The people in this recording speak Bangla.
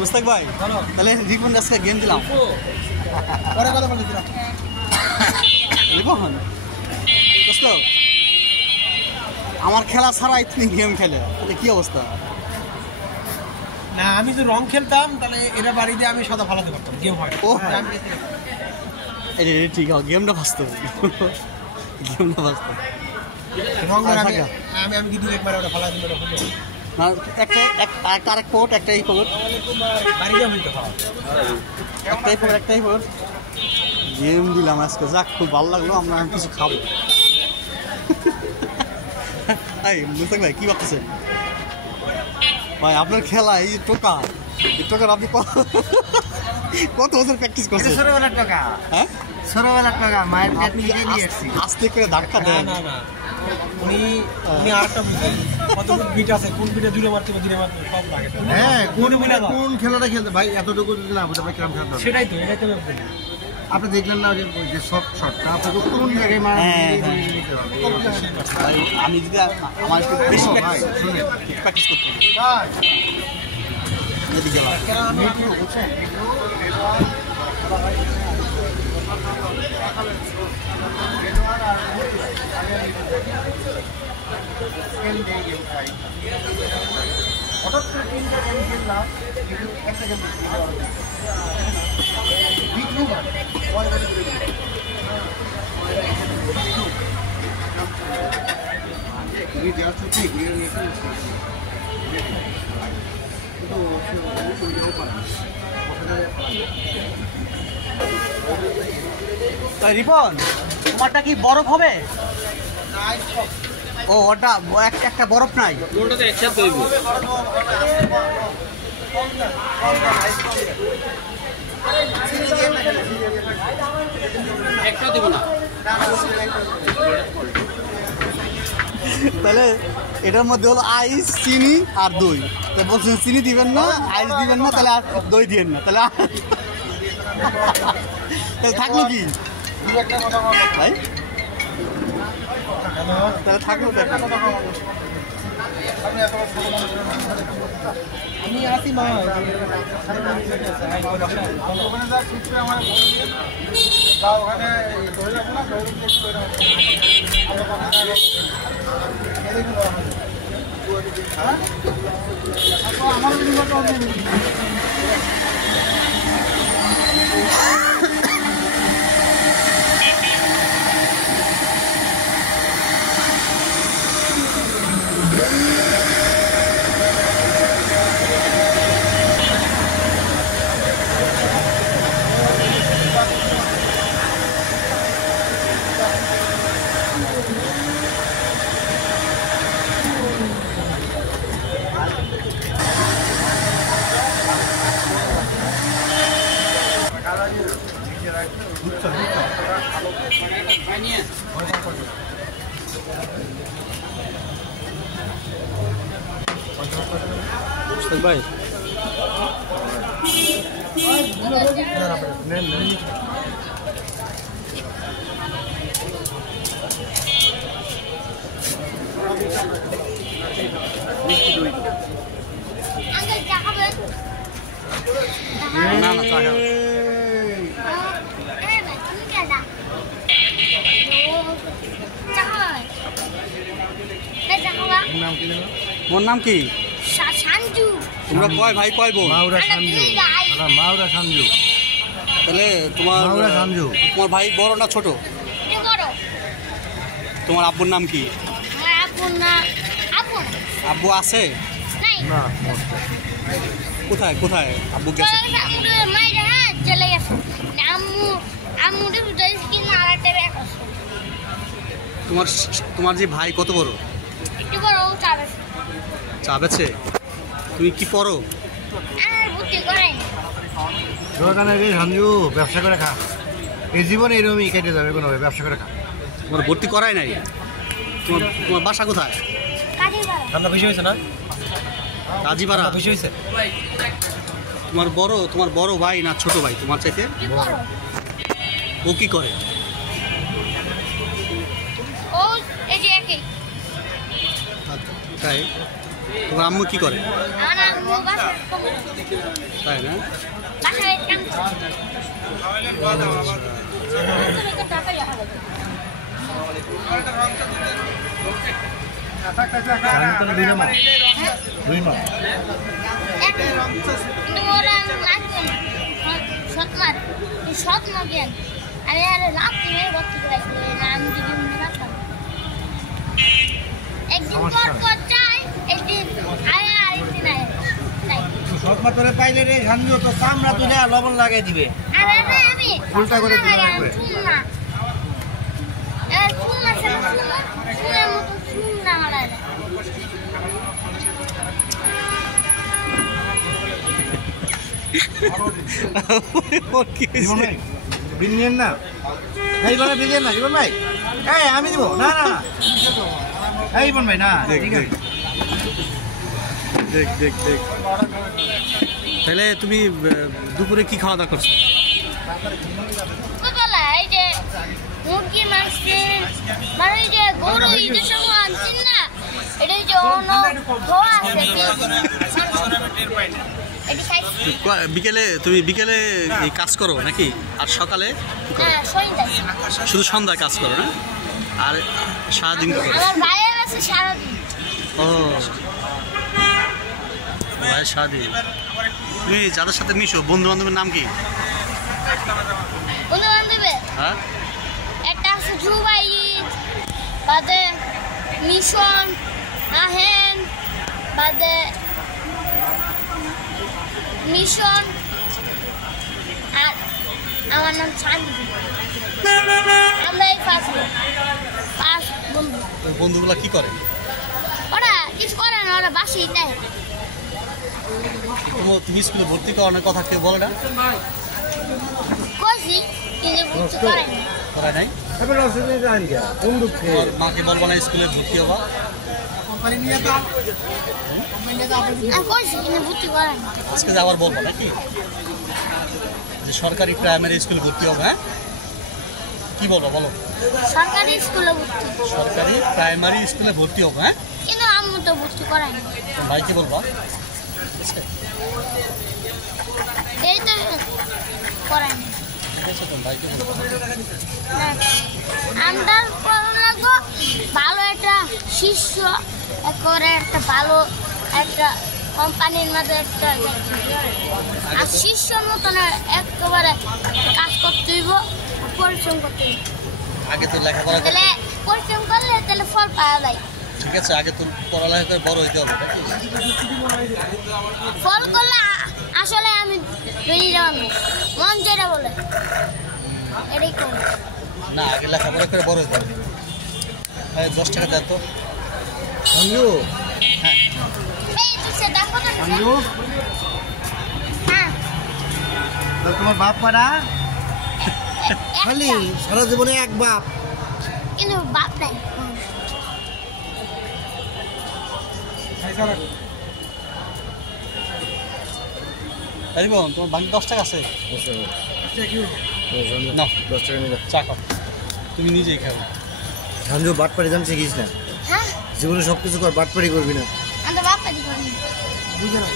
মুস্তাক ভাই তাহলে রিপন আজকে গেম দিলাম পরে কথা বলেছিলাম রিপন দোস্ত আমার খেলা ছাড়া তুমি গেম খেলে তাহলে কি অবস্থা? না আমি তো রং খেলতাম তাহলে এরা বাড়িতে আমি সদা ফালাতে পারতাম গেম হয়। ও ঠিক আছে গেমটা বাস্তব গেমটা বাস্তব আমি আমি কিন্তু একবার ওটা ফালা দিই আরেক পোর্ট একটাই পোর্ট একটাই পোর্ট গেম দিলাম আজকে যাক খুব ভালো লাগলো আমরা কিছু খাবো। এই মুস্তাক ভাই কি ভাবতেছেন ভাই আপনার খেলা এই টোকার আপনি কত বছর প্র্যাকটিস করছেন? ছোটবেলার টাকা হ্যাঁ ছোটবেলার টাকা মায়ের পেট আপনি থেকে নিয়ে আসছি আস্তে করে ধাক্কা দেন। না না উনি আরেকটা বুঝেন কতটুকু বিট আছে কোন বিটে দূরে মারতে সব লাগে। হ্যাঁ কোন খেলাটা খেলতে ভাই এতটুকু না বুঝতে পারি কিরম খেলতে সেটাই তো এটাই তো আপনি দেখলেন না যে সব শটটা আপনাকে কোন জায়গায় মারা আমি যদি আমার একটু বেশি প্র্যাকটিস করতে যদি গেলাম হঠাৎ করে 3টা গেম খেললাম একটা গেম রিপন তোমারটা কি বরফ হবে? ও ওটা একটা বরফ নাই ওটাতে একসাথে হইব একটা দেব না তাহলে এটার মধ্যে হলো আইস চিনি আর দই তাই বলছেন চিনি দিবেন না আইস দিবেন না তাহলে আর দই দিবেন না তাহলে থাকলো কি ভাই তাহলে থাকলো আমি আসি মা ভাই না না টাকা মোর নাম কি? সঞ্জু। তোমরা কয় ভাই কয় বোন? মাউরা সঞ্জু তাহলে তোমার ভাই বড় না ছোট? তোমার আব্বুর নাম কি? আব্বু আছে? কোথায় কোথায় আব্বু গেছে? তোমার যে ভাই কত বড়? চা বেচে? তুমি কি পড়ো? সঞ্জু ব্যবসা করে খা এই জীবনে এরকমই কেটে যাবে কোনো ব্যবসা করে খা। তোমার ভর্তি করাই নাই? তোমার বাসা কোথায়? ঠান্ডা বেশি হয়েছে না? কাজীপাড়া বেশি হয়েছে। তোমার বড় ভাই না ছোট ভাই তোমার চাইতে? ও কি করে? ও এই যে একই তাই তোমার আম্মু কি করে? আমার আম্মু বাসায় তাই না? বাসায় কাম করে টাকা দেখা যাবে দুই মাস কিন্তু ওরা লাগবে না সৎমার সৎমা জ্ঞান আরে আরে লাগতে ভর্তি করে আমি যদি রাখতাম একদিন পর চাই একদিন আরে আরেকদিন আয় সৎমা তোরে পাইলে রে ঝাঞ্জু তো চামড়া তুলে লবণ লাগাই দিবে আরে আমি উল্টা করে দিলে লাগবে শুননা শুননা শুনের মতো শুননা মারা বিলিয়ন না এইভাবে বিলিয়ন না জীবন ভাই এই আমি দিব না না এই জীবন ভাই না ঠিক আছে দেখ দেখ দেখ তাহলে তুমি দুপুরে কি খাওয়া দাওয়া করছো? দুপুরবেলা এই যে মুরগি মারছে মানে এই যে গরু ঈদের সময় আনছেন না এটা যে অন্য ধোয়া আছে বিকেলে তুমি বিকেলে এই কাজ করো নাকি? আর সকালে কি করো? হ্যাঁ সন্ধ্যা শুধু সন্ধ্যায় কাজ করো না? আর সারাদিন কি করো? আমার ভাইয়ের আছে সারাদিন ও ভাই সারাদিন। তুমি যাদের সাথে মিশো বন্ধু বান্ধবের নাম কি? বন্ধু বান্ধবের হ্যাঁ একটা আছে জুবাইদ বাদে মিশন আহেন বাদে মিশন আর আমার নাম শান্তি আমরা এই পাঁচ বন্ধু ওই বন্ধুগুলা কি করে? ওরা কিছু করে না ওরা বাসেই দেয় তুমি স্কুলে ভর্তি করানোর কথা কেউ বলে না? কষি কিন্তু কিছু করে না করায় নাই? আর মাকে বলবো না স্কুলে ভর্তি হবা? আমি কষি কিন্তু ভর্তি করে না আজকে যাওয়ার বলবো নাকি যে সরকারি প্রাইমারি স্কুলে ভর্তি হবে? হ্যাঁ কি বলবো বলো? সরকারি স্কুলে ভর্তি সরকারি প্রাইমারি স্কুলে ভর্তি হবে। হ্যাঁ কিন্তু আম্মু তো ভর্তি করায় না ভাইকে বলবা? এই তো করায় না ঠিক আছে তোমার ভাইকে বলবো। আমরা লাগবো ভালো একটা শীর্ষ করে একটা ভালো একটা কোম্পানির মধ্যে একটা আর শীর্ষর মতন একেবারে কাজ করতে হইব পরিশ্রম করতে হইব আগে তো লেখাপড়া করতে তাহলে পরিশ্রম করলে তাহলে ফল পাওয়া যায় ঠিক আছে আগে তো পড়ালেখা করে বড় হইতে হবে নাকি? ফল করলে আসলে আমি বেরিয়ে যাবো মন যেটা বলে এটাই করবো না আগে লেখাপড়া করে বড় হইতে হবে। 10 টাকা দেন তো। ঝাঞ্জু হ্যাঁ এই তুই সে দেখো না ঝাঞ্জু হ্যাঁ তোমার বাপ পাড়া একটা। খালি সারা জীবনে এক বাপ কিন্তু বাপ নাই তাই বোন তোমার বাকি 10 টাকা আছে না 10 টাকা নিয়ে চা খাও তুমি নিজেই খাও। ঝাঞ্জু বাটপাড়ি জান শিখিস না হ্যাঁ জীবনে সব কিছু কর বাটপাড়ি করবি না আমি তো বাপ পারি করি বুঝে না